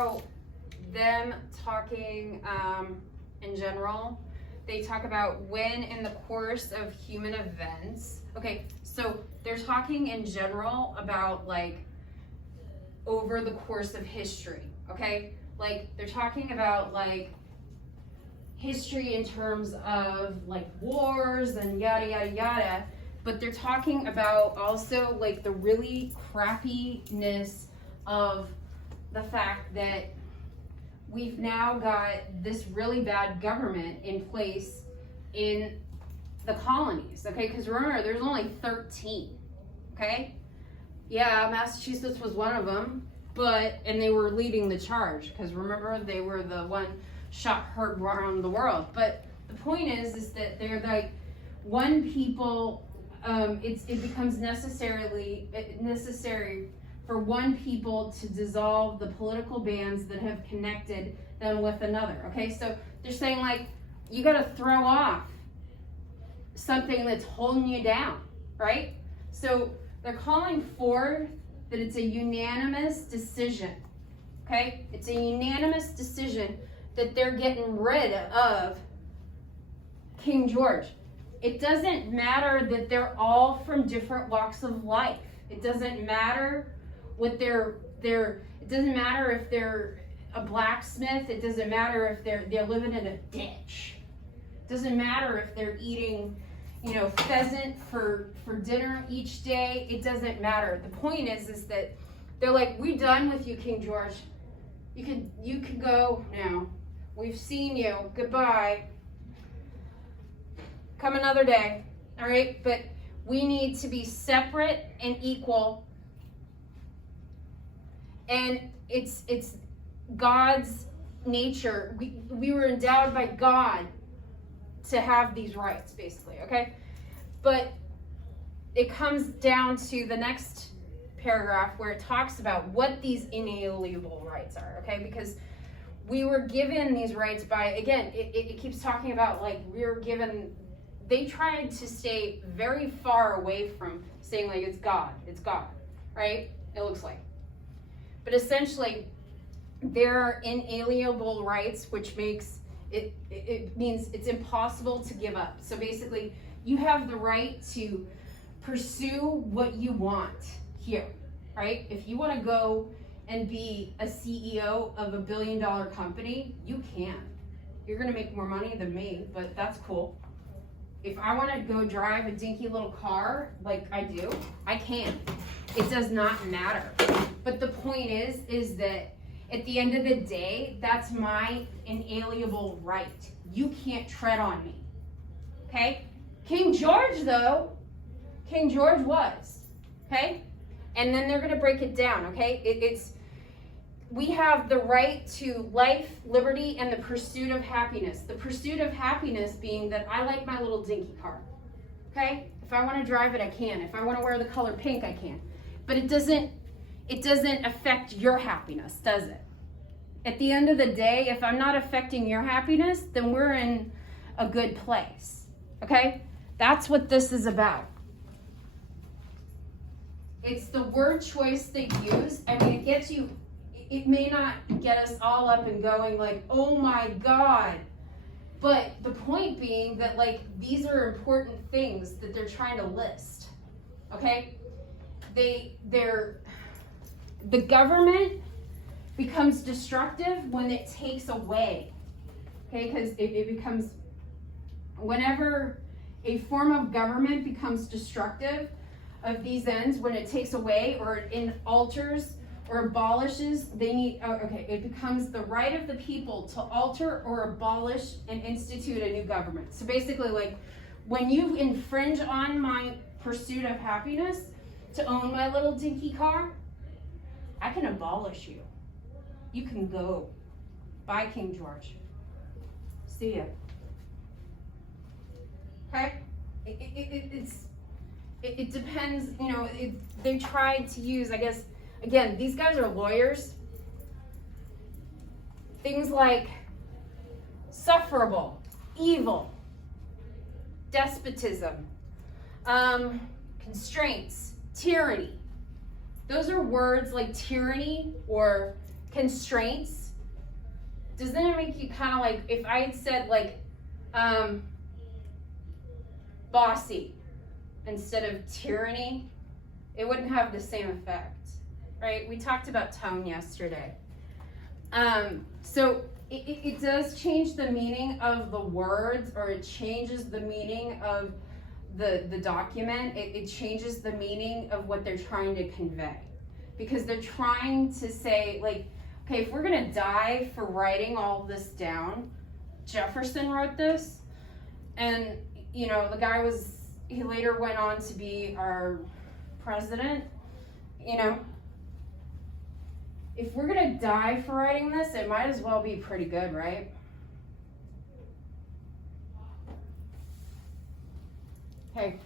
So them talking in general, they talk about when in the course of human events. Okay, so they're talking in general about like over the course of history, okay? Like they're talking about like history in terms of like wars and yada yada yada, but they're talking about also like the really crappiness of the fact that we've now got this really bad government in place in the colonies, okay? Because remember, there's only 13, okay? Yeah, Massachusetts was one of them, and they were leading the charge, because remember, they were the one shot heard around the world. But the point is that they're like, one people, it becomes necessary for one people to dissolve the political bands that have connected them with another, okay? So they're saying like, you gotta throw off something that's holding you down, right? So they're calling forth that it's a unanimous decision, okay? It's a unanimous decision that they're getting rid of King George. It doesn't matter that they're all from different walks of life. It doesn't matter what it doesn't matter if they're a blacksmith. It doesn't matter if they're living in a ditch. It doesn't matter if they're eating, pheasant for dinner each day. It doesn't matter. The point is that they're like, we're done with you, King George. You can go now. We've seen you. Goodbye. Come another day. All right? But we need to be separate and equal. And it's God's nature. We were endowed by God to have these rights, basically, okay? But it comes down to the next paragraph where it talks about what these inalienable rights are, okay? Because we were given these rights by, again, it keeps talking about like they tried to stay very far away from saying like it's God, right? It looks like. But essentially, there are inalienable rights, which makes it means it's impossible to give up. So basically, you have the right to pursue what you want here, right? If you want to go and be a CEO of $1 billion company, you can. You're going to make more money than me, but that's cool. If I want to go drive a dinky little car like I do, I can. It does not matter. But the point is that at the end of the day, that's my inalienable right. You can't tread on me. Okay? King George, though, King George was. Okay? And then they're going to break it down, okay? We have the right to life, liberty, and the pursuit of happiness. The pursuit of happiness being that I like my little dinky car. Okay? If I want to drive it, I can. If I want to wear the color pink, I can. But it doesn't affect your happiness, does it? At the end of the day, if I'm not affecting your happiness, then we're in a good place. Okay? That's what this is about. It's the word choice they use. I mean, it may not get us all up and going like, oh my God. But the point being that like these are important things that they're trying to list. Okay? The government becomes destructive when it takes away. Okay? Because it becomes, whenever a form of government becomes destructive of these ends, when it takes away or it alters or abolishes, it becomes the right of the people to alter or abolish and institute a new government. So basically, like, when you infringe on my pursuit of happiness to own my little dinky car, I can abolish you. You can go. Bye, King George. See ya. Okay? It depends, they tried to use, I guess, again, these guys are lawyers. Things like sufferable, evil, despotism, constraints, tyranny. Those are words like tyranny or constraints, doesn't it make you kind of like, if I had said like, bossy instead of tyranny, it wouldn't have the same effect, right? We talked about tone yesterday. So it does change the meaning of the words, or it changes the meaning of the document. It changes the meaning of what they're trying to convey. Because they're trying to say, like, okay, if we're gonna die for writing all this down, Jefferson wrote this, and, you know, the guy he later went on to be our president, you know. If we're gonna die for writing this, it might as well be pretty good, right? Okay,